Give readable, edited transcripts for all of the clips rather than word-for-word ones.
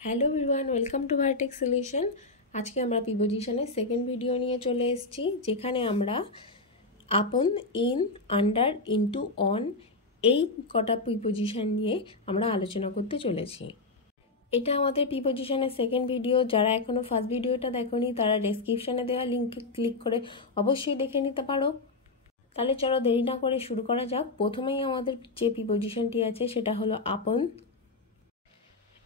Hello everyone, welcome to vertex solution. আজকে আমরা প্রিপোজিশনের second video নিয়ে চলে এসেছি, যেখানে আমরা আপন, ইন, আন্ডার, ইনটু, অন এই কটা প্রিপোজিশন নিয়ে আমরা আলোচনা করতে চলেছি। এটা আমাদের প্রিপোজিশনের সেকেন্ড ভিডিও। যারা এখনও ফার্স্ট ভিডিওটা দেখোনি তারা ডেসক্রিপশানে দেওয়া লিঙ্কে ক্লিক করে অবশ্যই দেখে নিতে পারো। তাহলে চলো দেরি না করে শুরু করা যাক। প্রথমেই আমাদের যে প্রিপোজিশনটি আছে সেটা হলো আপন।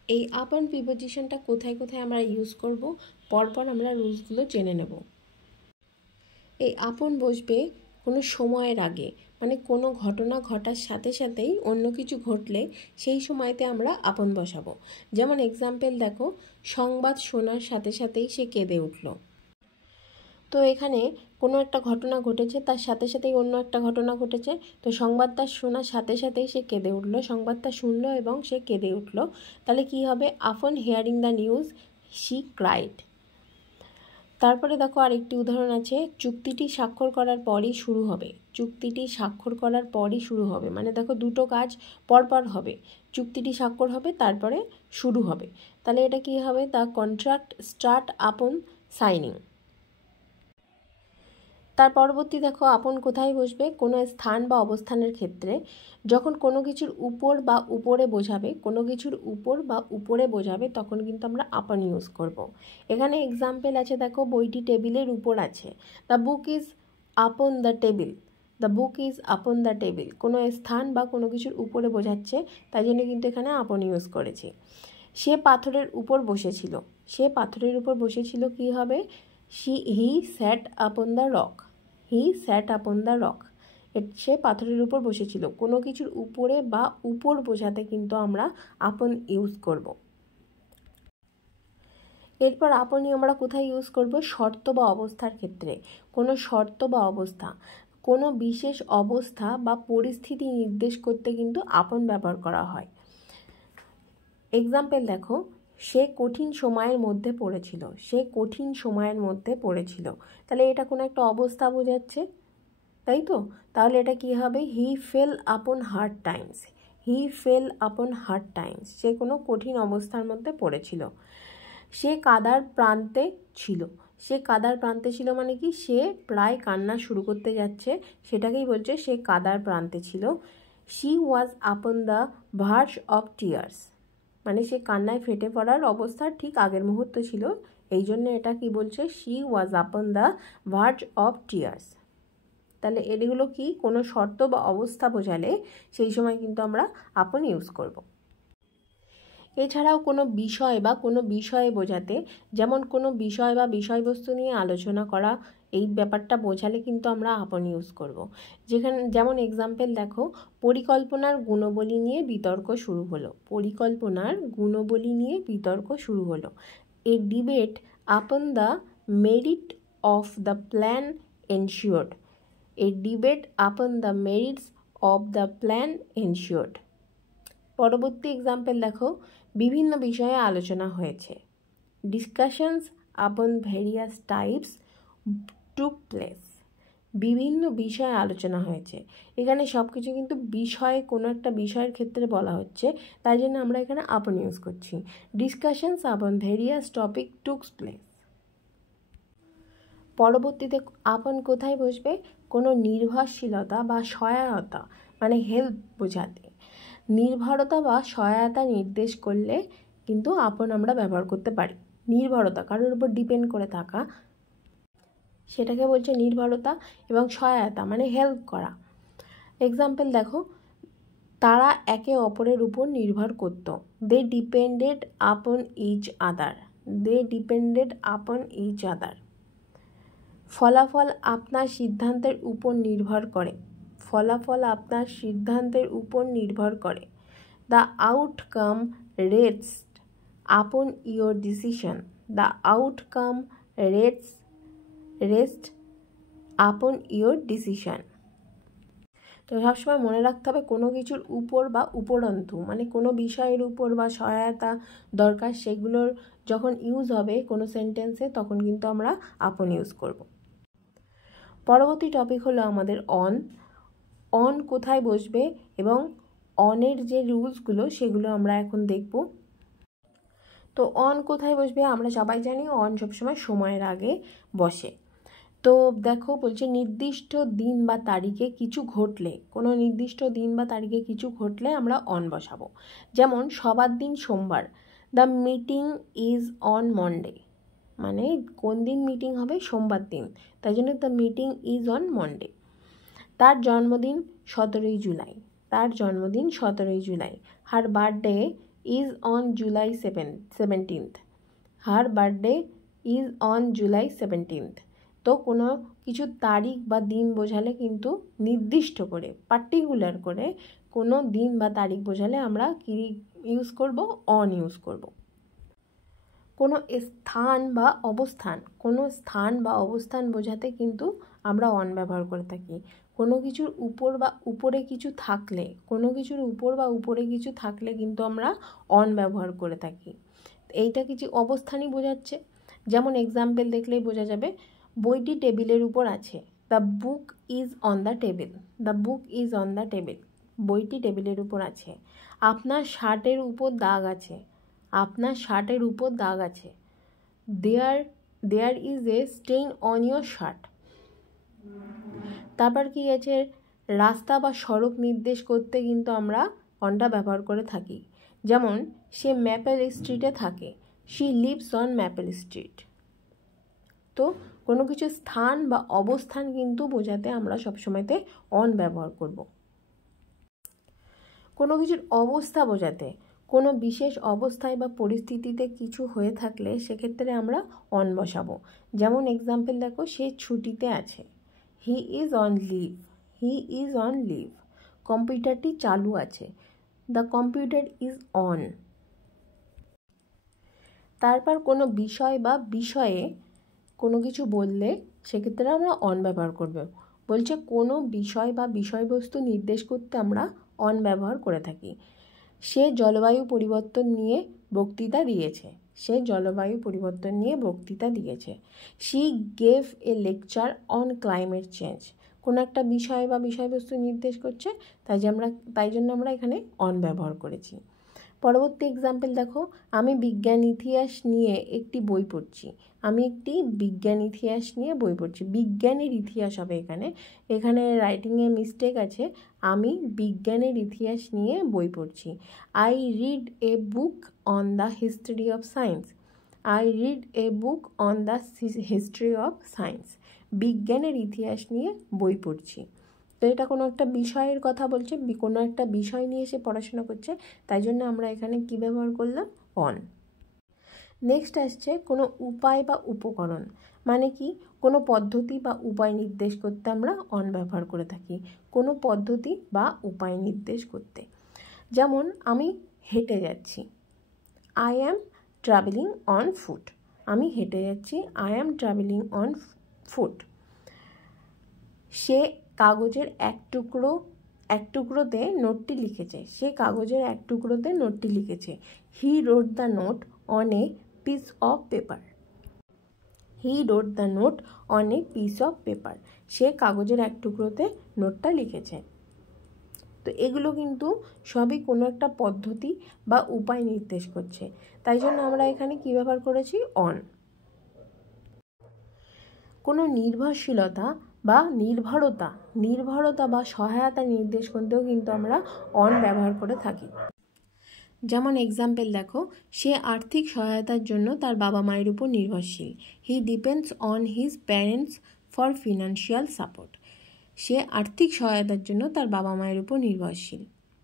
এই আপন প্রিপোজিশনটা কোথায় কোথায় আমরা ইউজ করব, পরপর আমরা রুলসগুলো জেনে নেব। এই আপন বসবে কোনো সময়ের আগে, মানে কোনো ঘটনা ঘটার সাথে সাথেই অন্য কিছু ঘটলে সেই সময়তে আমরা আপন বসাবো। যেমন এক্সাম্পল দেখো, সংবাদ শোনার সাথে সাথেই সে কেঁদে উঠল। তো এখানে কোনো একটা ঘটনা ঘটেছে, তার সাথে সাথেই অন্য একটা ঘটনা ঘটেছে। তো সংবাদটা শোনার সাথে সাথেই সে কেঁদে উঠলো, সংবাদটা শুনলো এবং সে কেঁদে উঠলো। তাহলে কি হবে? আপন hearing the news she cried. তারপরে দেখো আরেকটি উদাহরণ আছে, চুক্তিটি স্বাক্ষর করার পরই শুরু হবে। চুক্তিটি স্বাক্ষর করার পরই শুরু হবে, মানে দেখো দুটো কাজ পরপর হবে। চুক্তিটি স্বাক্ষর হবে, তারপরে শুরু হবে। তাহলে এটা কি হবে? দ্য কন্ট্রাক্ট স্টার্ট আপন সাইনিং। তার পরবর্তী দেখো আপন কোথায় বসবে? কোনো স্থান বা অবস্থানের ক্ষেত্রে। যখন কোনো কিছুর উপর বা উপরে বোঝাবে, কোনো কিছুর উপর বা উপরে বোঝাবে, তখন কিন্তু আমরা আপন ইউজ করব। এখানে এক্সাম্পল আছে দেখো, বইটি টেবিলের উপর আছে। The book is upon the table. The book is upon the table. কোনো স্থান বা কোনো কিছুর উপরে বোঝাচ্ছে, তাই জন্য কিন্তু এখানে আপন ইউজ করেছি। সে পাথরের উপর বসেছিল। সে পাথরের উপর বসেছিল কি হবে? হি স্যাট upon the rock. He SAT upon the rock. সে পাথরের উপর বসেছিল। কোনো কিছুর উপরে বা উপর বোঝাতে কিন্তু আমরা আপন ইউজ করব। এরপর আপনই আমরা কোথায় ইউজ করব? শর্ত বা অবস্থার ক্ষেত্রে। কোনো শর্ত বা অবস্থা, কোনো বিশেষ অবস্থা বা পরিস্থিতি নির্দেশ করতে কিন্তু আপন ব্যবহার করা হয়। এক্সাম্পল দেখো, সে কঠিন সময়ের মধ্যে পড়েছিল। সে কঠিন সময়ের মধ্যে পড়েছিল। তাহলে এটা কোনো একটা অবস্থা বোঝাচ্ছে, তাই তো? তাহলে এটা কি হবে? হি ফেল আপন হার্ড টাইমস। হি ফেল আপন হার্ড টাইমস। সে কোনো কঠিন অবস্থার মধ্যে পড়েছিল। সে কাদার প্রান্তে ছিল। সে কাদার প্রান্তে ছিল মানে কি? সে প্রায় কান্না শুরু করতে যাচ্ছে, সেটাকেই বলছে সে কাদার প্রান্তে ছিল। She was upon the verge of tears, মানে সে কান্নায় ফেটে পড়ার অবস্থার ঠিক আগের মুহূর্ত ছিল, এই জন্য এটা কি বলছে? She was upon the verge of tears. তাহলে এগুলো কি? কোনো শর্ত বা অবস্থা বোঝালে সেই সময় কিন্তু আমরা আপন ইউজ করব। এছাড়াও কোনো বিষয় বা কোনো বিষয়ে বোঝাতে, যেমন কোনো বিষয় বা বিষয়বস্তু নিয়ে আলোচনা করা, এই ব্যাপারটা বোঝালে কিন্তু আমরা আপন ইউজ করব। যেমন এক্সাম্পল দেখো, পরিকল্পনার গুণবলী নিয়ে বিতর্ক শুরু হলো। পরিকল্পনার গুণবলী নিয়ে বিতর্ক শুরু হলো। এ debate upon the merit of the plan ensured. A debate upon the merits of the plan ensured. পরবর্তী এক্সাম্পল দেখো, বিভিন্ন বিষয়ে আলোচনা হয়েছে। ডিসকাশনস আপন ভেরিয়াস টাইপস টুক প্লেস। বিভিন্ন বিষয়ে আলোচনা হয়েছে। এখানে সব কিছু কিন্তু বিষয়ে, কোনো একটা বিষয়ের ক্ষেত্রে বলা হচ্ছে, তাই জন্য আমরা এখানে আপন ইউজ করছি। ডিসকাশনস আপন ভেরিয়াস টপিক টুকস প্লেস। পরবর্তীতে আপন কোথায় বসবে? কোনো নির্ভরশীলতা বা সহায়তা, মানে হেল্প বোঝাতে। নির্ভরতা বা সহায়তা নির্দেশ করলে কিন্তু আপন আমরা ব্যবহার করতে পারি। নির্ভরতা, কারোর উপর ডিপেন্ড করে থাকা, সেটাকে বলছে নির্ভরতা। এবং সহায়তা মানে হেল্প করা। এক্সাম্পল দেখো, তারা একে অপরের উপর নির্ভর করত। দে ডিপেন্ডেড আপন ইচ আদার। দে ডিপেন্ডেড আপন ইচ আদার। ফলাফল আপনার সিদ্ধান্তের উপর নির্ভর করে। ফলাফল আপনার সিদ্ধান্তের উপর নির্ভর করে। দ্য আউটকাম রেস্ট আপন your decision. The outcome rest আপন ইয়োর ডিসিশন। তো সবসময় মনে রাখতে হবে, কোনো কিছুর উপর বা উপরন্তু, মানে কোনো বিষয়ের উপর বা সহায়তা দরকার, সেগুলোর যখন ইউজ হবে কোনো সেন্টেন্সে, তখন কিন্তু আমরা আপন ইউজ করব। পরবর্তী টপিক হলো আমাদের অন। অন কোথায় বসবে এবং অনের যে রুলসগুলো সেগুলো আমরা এখন দেখব। তো অন কোথায় বসবে? আমরা সবাই জানি অন সবসময় সময়ের আগে বসে। তো দেখো বলছে নির্দিষ্ট দিন বা তারিখে কিছু ঘটলে, কোনো নির্দিষ্ট দিন বা তারিখে কিছু ঘটলে আমরা অন বসাবো। যেমন সবার দিন সোমবার, the meeting is on Monday, মানে কোন দিন মিটিং হবে? সোমবার দিন, তাই জন্য the meeting is on Monday. তার জন্মদিন 17ই জুলাই, তার জন্মদিন 17ই জুলাই। Her birthday is on July 17th, her birthday is on July 17th। তো কোনো কিছু তারিখ বা দিন বোঝালে কিন্তু নির্দিষ্ট করে, পার্টিকুলার করে কোনো দিন বা তারিখ বোঝালে আমরা কি ইউজ করব? অন ইউজ করব। কোনো স্থান বা অবস্থান, কোনো স্থান বা অবস্থান বোঝাতে কিন্তু আমরা অন ব্যবহার করে থাকি। কোনো কিছুর উপর বা উপরে কিছু থাকলে, কোনো কিছুর উপর বা উপরে কিছু থাকলে কিন্তু আমরা অন ব্যবহার করে থাকি। এইটা কিছু অবস্থানই বোঝাচ্ছে। যেমন এক্সাম্পল দেখলেই বোঝা যাবে, বইটি টেবিলের উপর আছে, the book is on the table, the book is on the table, বইটি টেবিলের উপর আছে। আপনার শার্টের উপর দাগ আছে, আপনার শার্টের উপর দাগ আছে, there is a stain on your shirt. তারপর কি আছে? রাস্তা বা সড়ক নির্দেশ করতে কিন্তু আমরা অনটা ব্যবহার করে থাকি। যেমন সে ম্যাপেল স্ট্রিটে থাকে, she lives on maple street. তো কোনো কিছু স্থান বা অবস্থান কিন্তু বোঝাতে আমরা সবসময়তে অন ব্যবহার করব। কোনো কিছুর অবস্থা বোঝাতে, কোনো বিশেষ অবস্থায় বা পরিস্থিতিতে কিছু হয়ে থাকলে সেক্ষেত্রে আমরা অন বসাবো। যেমন এক্সাম্পল দেখো, সে ছুটিতে আছে, he is on leave, he is on leave. কম্পিউটারটি চালু আছে, দ্য কম্পিউটার ইজ অন। তারপর কোনো বিষয় বা বিষয়ে কোনো কিছু বললে সেক্ষেত্রে আমরা অন ব্যবহার করব। বলছে কোনো বিষয় বা বিষয়বস্তু নির্দেশ করতে আমরা অন ব্যবহার করে থাকি। সে জলবায়ু পরিবর্তন নিয়ে বক্তৃতা দিয়েছে, সে জলবায়ু পরিবর্তন নিয়ে বক্তৃতা দিয়েছে। She gave a lecture on climate change. কোনো একটা বিষয় বা বিষয়বস্তু নির্দেশ করছে, তাই জন্য আমরা এখানে অন ব্যবহার করেছি। পরবর্তী এক্সাম্পল দেখো, আমি বিজ্ঞান ইতিহাস নিয়ে একটি বই পড়ছি, আমি একটি বিজ্ঞান ইতিহাস নিয়ে বই পড়ছি, বিজ্ঞানের ইতিহাস হবে এখানে, এখানে রাইটিংয়ে মিস্টেক আছে, আমি বিজ্ঞানের ইতিহাস নিয়ে বই পড়ছি। I read a book on the history of science, I read a book on the history of science. বিজ্ঞানের ইতিহাস নিয়ে বই পড়ছি। তো এটা কোনো একটা বিষয়ের কথা বলছে, কোনো একটা বিষয় নিয়ে সে পড়াশোনা করছে, তাই জন্য আমরা এখানে কি ব্যবহার করলাম? অন। নেক্সট আসছে কোনো উপায় বা উপকরণ, মানে কি কোনো পদ্ধতি বা উপায় নির্দেশ করতে আমরা অন ব্যবহার করে থাকি, কোনো পদ্ধতি বা উপায় নির্দেশ করতে। যেমন আমি হেঁটে যাচ্ছি, I am travelling on foot, আমি হেঁটে যাচ্ছি, I am travelling on foot. সে কাগজের এক টুকরোতে নোটটি লিখেছে, সে কাগজের এক টুকরোতে নোটটি লিখেছে। He wrote the note on a piece of paper, he wrote the note on a piece of paper. সে কাগজের এক টুকরোতে নোটটা লিখেছে। তো এগুলো কিন্তু সবই কোনো একটা পদ্ধতি বা উপায় নির্দেশ করছে, তাই জন্য আমরা এখানে কি ব্যবহার করেছি? অন। কোনো নির্ভরশীলতা বা নির্ভরতা বা সহায়তা নির্দেশ করতেও কিন্তু আমরা অন ব্যবহার করে থাকি। যেমন এক্সাম্পল দেখো, সে আর্থিক সহায়তার জন্য তার বাবা মায়ের উপর নির্ভরশীল, he depends on his parents for financial support. সে আর্থিক সহায়তার জন্য তার বাবা মায়ের উপর নির্ভরশীল,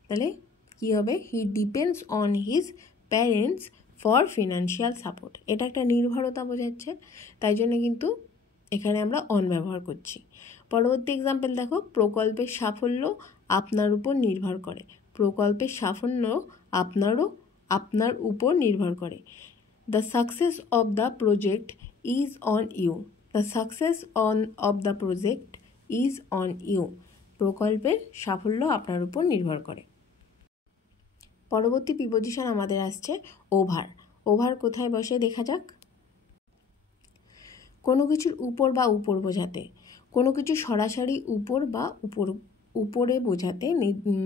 তাহলে কি হবে? He depends on his parents for financial support. এটা একটা নির্ভরতা বোঝাচ্ছে, তাই জন্য কিন্তু এখানে আমরা অন ব্যবহার করছি। পরবর্তী এক্সাম্পল দেখো, প্রকল্পের সাফল্য আপনার উপর নির্ভর করে, প্রকল্পের সাফল্য আপনার উপর নির্ভর করে। The success of the project is on you, the success of the project is on you. প্রকল্পের সাফল্য আপনার উপর নির্ভর করে। পরবর্তী প্রিপোজিশন আমাদের আসছে ওভার। ওভার কোথায় বসে দেখা যাক। কোনো কিছুর উপর বা উপর বোঝাতে, কোনো কিছু সরাসরি উপর বা উপরে বোঝাতে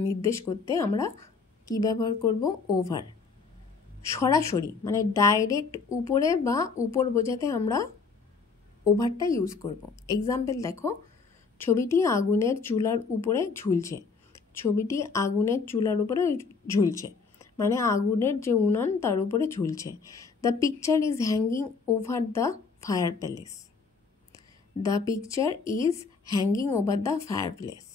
নির্দেশ করতে আমরা কি ব্যবহার করব? ওভার। সরাসরি মানে ডাইরেক্ট উপরে বা উপর বোঝাতে আমরা ওভারটা ইউজ করব। এক্সাম্পল দেখো, ছবিটি আগুনের চুলার উপরে ঝুলছে। ছবিটি আগুনের চুলার উপরে ঝুলছে মানে আগুনের যে উনান তার উপরে ঝুলছে। The picture is hanging over the fire place. The picture is hanging over the fire place.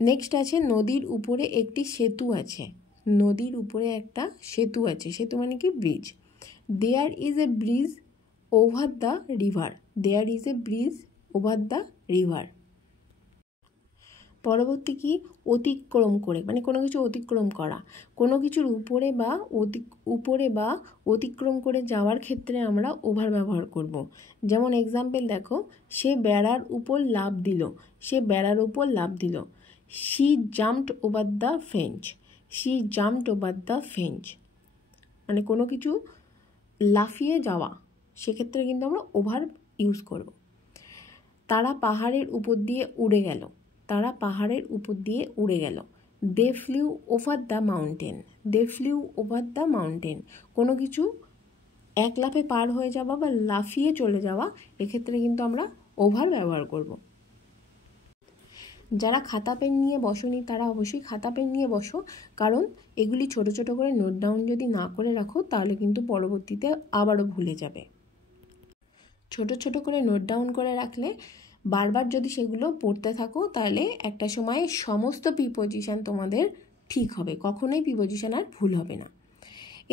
Next আছে, নদীর উপরে একটি সেতু আছে। নদীর উপরে একটা সেতু আছে। সেতু মানে কি? Bridge. There is a bridge over the river. There is a bridge over the river. পরবর্তী কি? অতিক্রম করে মানে কোনো কিছু অতিক্রম করা। কোনো কিছুর উপরে বা অতিক্রম করে যাওয়ার ক্ষেত্রে আমরা ওভার ব্যবহার করব। যেমন এক্সাম্পল দেখো, সে বেড়ার উপর লাফ দিল। সে বেড়ার উপর লাফ দিল। She jumped over the french. She jumped over the french মানে কোনো কিছু লাফিয়ে যাওয়া, সেক্ষেত্রে কিন্তু আমরা ওভার ইউজ করব। তারা পাহাড়ের উপর দিয়ে উড়ে গেল। তারা পাহাড়ের উপর দিয়ে উড়ে গেল। They flew over the mountain. They flew over the mountain কোনো কিছু এক লাফে পার হয়ে যাওয়া বা লাফিয়ে চলে যাওয়া, এক্ষেত্রে কিন্তু আমরা ওভার ব্যবহার করব। যারা খাতা পেন নিয়ে বসোনি তারা অবশ্যই খাতা পেন নিয়ে বসো, কারণ এগুলি ছোট ছোট করে নোট ডাউন যদি না করে রাখো তাহলে কিন্তু পরবর্তীতে আবারও ভুলে যাবে। ছোট ছোট করে নোট ডাউন করে রাখলে বারবার যদি সেগুলো পড়তে থাকো তাহলে একটা সময়ে সমস্ত প্রিপোজিশন তোমাদের ঠিক হবে, কখনোই প্রিপোজিশন আর ভুল হবে না।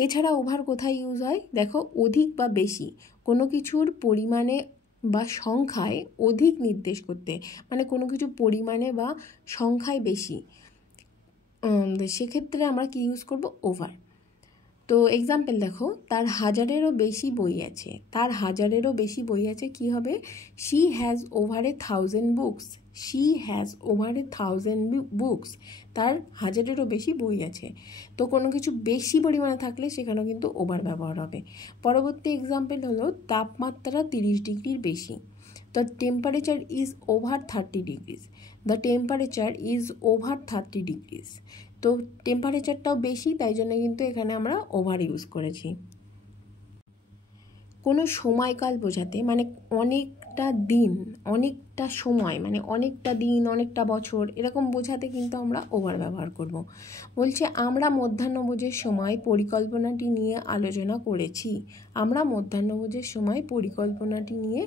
এছাড়া ওভার কোথায় ইউজ হয় দেখো, অধিক বা বেশি কোনো কিছুর পরিমাণে বা সংখ্যায় অধিক নির্দেশ করতে, মানে কোনো কিছু পরিমাণে বা সংখ্যায় বেশি, সেক্ষেত্রে আমরা কি ইউজ করব? ওভার। তো এক্সাম্পল দেখো, তার 1000-এরও বেশি বই আছে। তার 1000-এরও বেশি বই আছে, কি হবে? She has over 1000 books. She has over 1000 books. তার 1000-এরও বেশি বই আছে। তো কোনো কিছু বেশি পরিমাণে থাকলে সেখানেও কিন্তু ওভার ব্যবহার হবে। পরবর্তী এক্সাম্পল হলো, তাপমাত্রা 30 ডিগ্রির বেশি। The temperature is over 30 degrees. The temperature is over 30 degrees. তো টেম্পারেচারটাও বেশি, তাই জন্য কিন্তু এখানে আমরা ওভার ইউজ করেছি। কোনো সময়কাল বোঝাতে মানে অনেকটা দিন, অনেকটা সময় মানে অনেকটা দিন, অনেকটা বছর এরকম বোঝাতে কিন্তু আমরা ওভার ব্যবহার করব। বলছে, আমরা মধ্যাহ্নভোজের সময় পরিকল্পনাটি নিয়ে আলোচনা করেছি। আমরা মধ্যাহ্নভোজের সময় পরিকল্পনাটি নিয়ে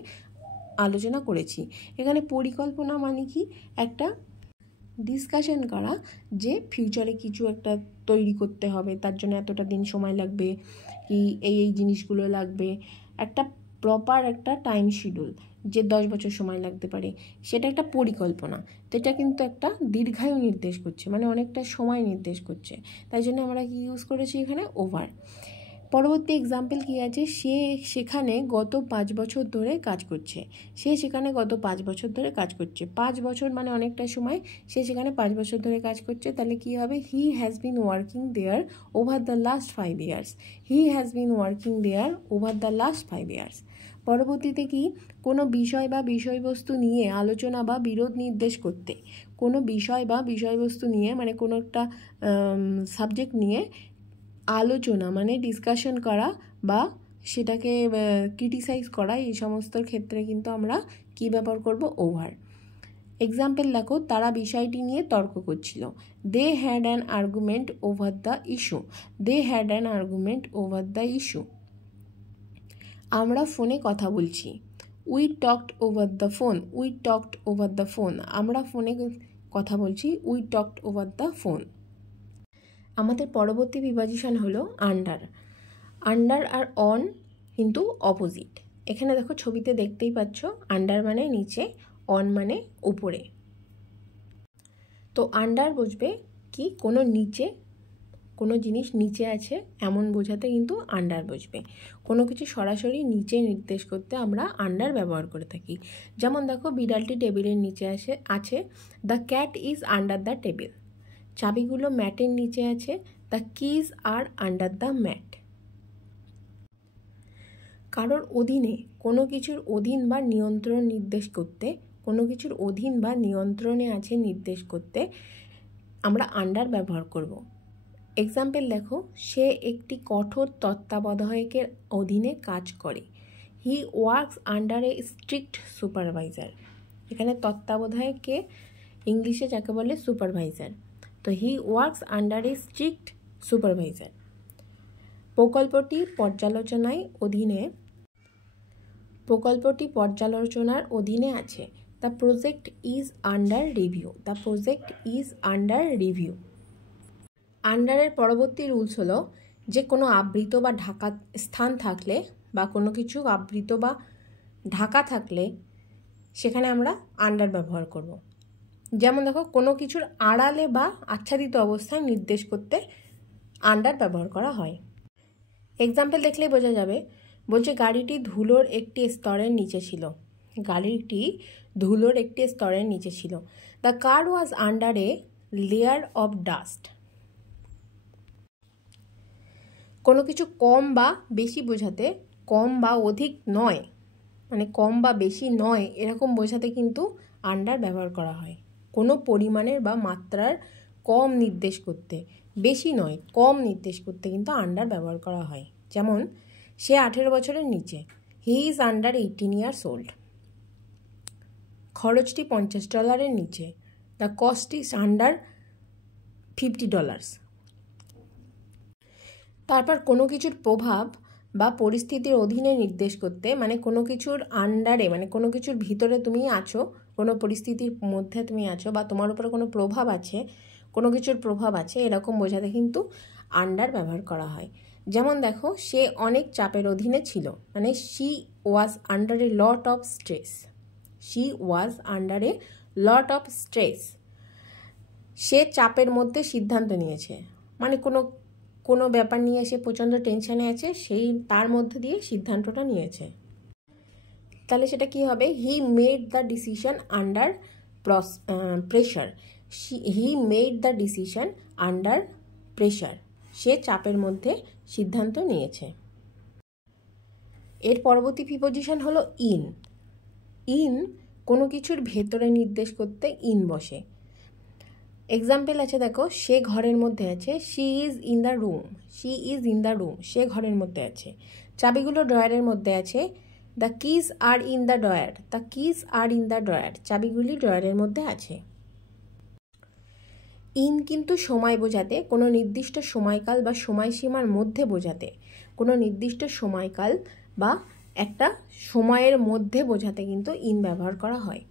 আলোচনা করেছি। এখানে পরিকল্পনা মানে কি? একটা ডিসকাশন করা যে ফিউচারে কিছু একটা তৈরি করতে হবে, তার জন্য এতটা দিন সময় লাগবে, কি এই জিনিসগুলো লাগবে, একটা প্রপার একটা টাইম শিডিউল যে 10 বছর সময় লাগতে পারে, সেটা একটা পরিকল্পনা। তো এটা কিন্তু একটা দীর্ঘায়ু নির্দেশ করছে, মানে অনেকটা সময় নির্দেশ করছে, তাই জন্য আমরা কি ইউজ করেছি এখানে? ওভার। পরবর্তী এক্সাম্পল কি আছে? সে সেখানে গত 5 বছর ধরে কাজ করছে। সে সেখানে গত 5 বছর ধরে কাজ করছে। 5 বছর মানে অনেকটা সময়, সে সেখানে 5 বছর ধরে কাজ করছে, তাহলে কি হবে? He has been working there over the last 5 years. He has been working there over the last 5 years. পরবর্তীতে কি? কোনো বিষয় বা বিষয়বস্তু নিয়ে আলোচনা বা বিরোধ নির্দেশ করতে। কোনো বিষয় বা বিষয়বস্তু নিয়ে মানে কোনো একটা সাবজেক্ট নিয়ে আলোচনা মানে ডিসকাশন করা বা সেটাকে ক্রিটিসাইজ করা, এই সমস্ত ক্ষেত্রে কিন্তু আমরা কি ব্যবহার করব? ওভার। এক্সাম্পল দেখো, তারা বিষয়টি নিয়ে তর্ক করছিল। They had an argument over the issue. They had an argument over the issue. আমরা ফোনে কথা বলছি। We talked over the phone. We talked over the phone. আমরা ফোনে কথা বলছি। We talked over the phone. আমাদের পরবর্তী প্রিপোজিশন হলো আন্ডার। আন্ডার আর অন কিন্তু অপোজিট। এখানে দেখো ছবিতে দেখতেই পাচ্ছ, আন্ডার মানে নিচে, অন মানে উপরে। তো আন্ডার বুঝবে কি? কোনো নিচে, কোনো জিনিস নিচে আছে এমন বোঝাতে কিন্তু আন্ডার বুঝবে। কোনো কিছু সরাসরি নিচে নির্দেশ করতে আমরা আন্ডার ব্যবহার করে থাকি। যেমন দেখো, বিড়ালটি টেবিলের নিচে আছে। The cat is under the table. চাবিগুলো ম্যাটের নিচে আছে। The keys are under the mat. কারোর অধীনে, কোনো কিছুর অধীন বা নিয়ন্ত্রণ নির্দেশ করতে, কোনো কিছুর অধীন বা নিয়ন্ত্রণে আছে নির্দেশ করতে আমরা আন্ডার ব্যবহার করব। এক্সাম্পল দেখো, সে একটি কঠোর তত্ত্বাবধায়কের অধীনে কাজ করে। He works under a strict supervisor. এখানে তত্ত্বাবধায়ককে ইংলিশে যাকে বলে সুপারভাইজার, তো he works under a strict supervisor. প্রকল্পটি পর্যালোচনার অধীনে আছে। The project is under review. The project is under review. আন্ডারের পরবর্তী রুলস হলো যে কোনো আবৃত বা ঢাকা স্থান থাকলে বা কোনো কিছু আবৃত বা ঢাকা থাকলে সেখানে আমরা আন্ডার ব্যবহার করব। যেমন দেখো, কোনো কিছুর আড়ালে বা আচ্ছাদিত অবস্থায় নির্দেশ করতে আন্ডার ব্যবহার করা হয়। এক্সাম্পল দেখলেই বোঝা যাবে। বলছে গাড়িটি ধুলোর একটি স্তরের নিচে ছিল। গাড়িটি ধুলোর একটি স্তরের নিচে ছিল। The car was under A layer of dust. কোনো কিছু কম বা বেশি বোঝাতে কম বা অধিক নয়, মানে কম বা বেশি নয় এরকম বোঝাতে কিন্তু আন্ডার ব্যবহার করা হয়। কোনো পরিমাণের বা মাত্রার কম নির্দেশ করতে, বেশি নয় কম নির্দেশ করতে কিন্তু আন্ডার ব্যবহার করা হয়। যেমন সে 18 বছরের নিচে। He is under 18 years old. খরচটি $50 নিচে। The cost is under $50। তারপর কোনো কিছুর প্রভাব বা পরিস্থিতির অধীনে নির্দেশ করতে, মানে কোনো কিছুর আন্ডারে, মানে কোনো কিছুর ভিতরে তুমি আছো, কোনো পরিস্থিতির মধ্যে তুমি আছো বা তোমার উপরে কোনো প্রভাব আছে, কোনো কিছুর প্রভাব আছে এরকম বোঝাতে কিন্তু আন্ডার ব্যবহার করা হয়। যেমন দেখো, সে অনেক চাপের অধীনে ছিল, মানে she was under a lot of stress. She was under a lot of stress. সে চাপের মধ্যে সিদ্ধান্ত নিয়েছে, মানে কোনো ব্যাপার নিয়ে সে প্রচণ্ড টেনশানে আছে, সেই তার মধ্যে দিয়ে সিদ্ধান্তটা নিয়েছে। তাহলে সেটা কি হবে? He made the decision under pressure. He made the decision under pressure. সে চাপের মধ্যে সিদ্ধান্ত নিয়েছে। এর পরবর্তী প্রিপোজিশন হলো ইন। ইন কোনো কিছুর ভেতরে নির্দেশ করতে ইন বসে। এক্সাম্পল আছে দেখো, সে ঘরের মধ্যে আছে। She is in the room. She is in the room. সে ঘরের মধ্যে আছে। চাবিগুলো ড্রয়ারের মধ্যে আছে। The keys are in the drawer. The keys are in the drawer. চাবিগুলি ড্রয়ারের মধ্যে আছে। ইন কিন্তু সময় বোঝাতে, কোনো নির্দিষ্ট সময়কাল বা সময়সীমার মধ্যে বোঝাতে, কোনো নির্দিষ্ট সময়কাল বা একটা সময়ের মধ্যে বোঝাতে কিন্তু ইন ব্যবহার করা হয়।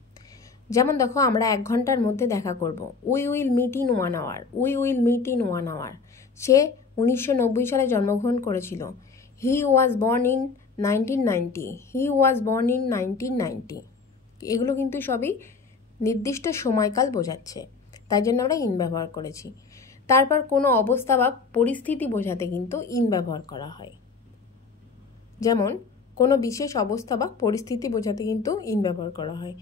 যেমন দেখো, আমরা 1 ঘন্টার মধ্যে দেখা করব। We will meet in 1 hour. We will meet in 1 hour. সে 1990 সালে জন্মগ্রহণ করেছিল। He was born in 1990। He was born in 1990। এগুলো কিন্তু সবই নির্দিষ্ট সময়কাল বোঝাচ্ছে, তাই জন্য আমরা ইন ব্যবহার করেছি। তারপর কোনো অবস্থা বা পরিস্থিতি বোঝাতে কিন্তু ইন ব্যবহার করা হয়। যেমন কোনো বিশেষ অবস্থা বা পরিস্থিতি বোঝাতে কিন্তু ইন ব্যবহার করা হয়।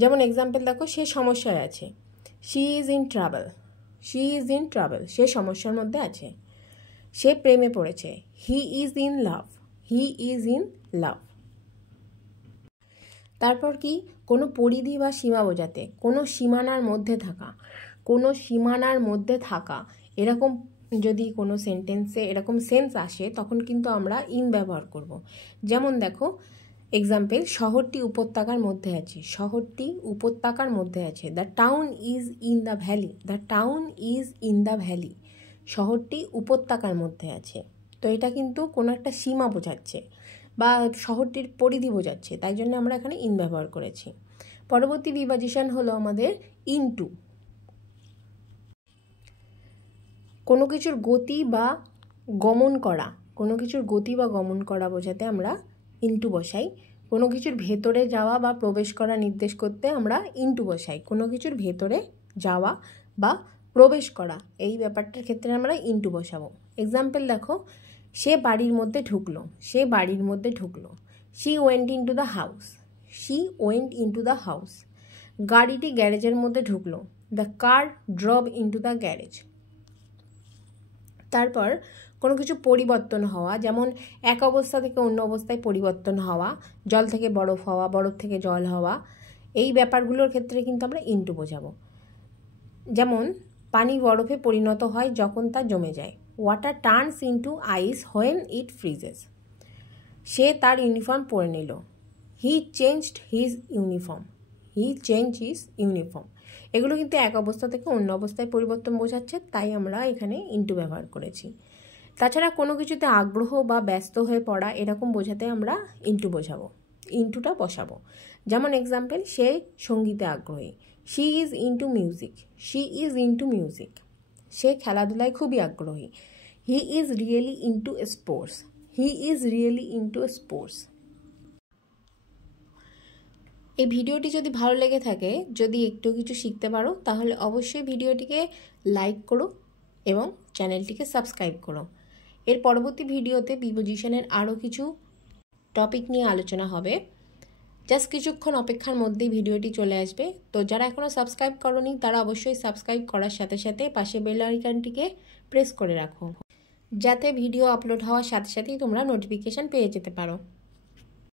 যেমন এক্সাম্পল দেখো, সে সমস্যায় আছে। She is in trouble. She is in trouble. সে সমস্যার মধ্যে আছে। সে প্রেমে পড়েছে। He is in love. He is in love. তারপর কি, কোনো পরিধি বা সীমা বোঝাতে, কোনো সীমানার মধ্যে থাকা, কোনো সীমানার মধ্যে থাকা এরকম যদি কোনো সেন্টেন্সে এরকম সেন্স আসে তখন কিন্তু আমরা ইন ব্যবহার করব। যেমন দেখো এক্সাম্পল, শহরটি উপত্যকার মধ্যে আছে। শহরটি উপত্যকার মধ্যে আছে। The town is in the valley. The town is in the valley. শহরটি উপত্যকার মধ্যে আছে। তো এটা কিন্তু কোনো একটা সীমা বোঝাচ্ছে বা শহরটির পরিধি বোঝাচ্ছে, তাই জন্য আমরা এখানে ইন ব্যবহার করেছি। পরবর্তী বিভাজিশন হলো আমাদের ইনটু। কোনো কিছুর গতি বা গমন করা, কোনো কিছুর গতি বা গমন করা বোঝাতে আমরা ইনটু বসাই। কোনো কিছুর ভেতরে যাওয়া বা প্রবেশ করা নির্দেশ করতে আমরা ইনটু বসাই। কোনো কিছুর ভেতরে যাওয়া বা প্রবেশ করা এই ব্যাপারটার ক্ষেত্রে আমরা ইনটু বসাবো। এক্সাম্পল দেখো, সে বাড়ির মধ্যে ঢুকলো। সে বাড়ির মধ্যে ঢুকলো। She went into the house. She went into the house. গাড়িটি গ্যারেজের মধ্যে ঢুকলো। The car drove into the garage. তারপর কোনো কিছু পরিবর্তন হওয়া, যেমন এক অবস্থা থেকে অন্য অবস্থায় পরিবর্তন হওয়া, জল থেকে বরফ হওয়া, বরফ থেকে জল হওয়া, এই ব্যাপারগুলোর ক্ষেত্রে কিন্তু আমরা ইনটু বোঝাবো। যেমন পানি বরফে পরিণত হয় যখন তা জমে যায়। Water turns into ice when it freezes. সে তার ইউনিফর্ম পরে নিল। He changed his uniform. He change his uniform. এগুলো কিন্তু এক অবস্থা থেকে অন্য অবস্থায় পরিবর্তন বোঝাচ্ছে, তাই আমরা এখানে ইন্টু ব্যবহার করেছি। তাছাড়া কোনো কিছুতে আগ্রহ বা ব্যস্ত হয়ে পড়া এরকম বোঝাতে আমরা ইন্টু বোঝাবো, ইন্টুটা বসাবো। যেমন এক্সাম্পল, সে সঙ্গীতে আগ্রহী। She is into music. She is into music. সে খেলাধুলায় খুবই আগ্রহী। He is really into sports. He is really into sports. এই ভিডিওটি যদি ভালো লেগে থাকে, যদি একটু কিছু শিখতে পারো, তাহলে অবশ্যই ভিডিওটিকে লাইক করো এবং চ্যানেলটিকে সাবস্ক্রাইব করো। এর পরবর্তী ভিডিওতে প্রিপোজিশনের আরও কিছু টপিক নিয়ে আলোচনা হবে। জাস্ট কিছুক্ষণ অপেক্ষার মধ্যেই ভিডিওটি চলে আসবে। তো যারা এখনও সাবস্ক্রাইব করোনি তারা অবশ্যই সাবস্ক্রাইব করার সাথে সাথে পাশে বেল আইকনটিকে প্রেস করে রাখো, যাতে ভিডিও আপলোড হওয়ার সাথে সাথেই তোমরা নোটিফিকেশান পেয়ে যেতে পারো।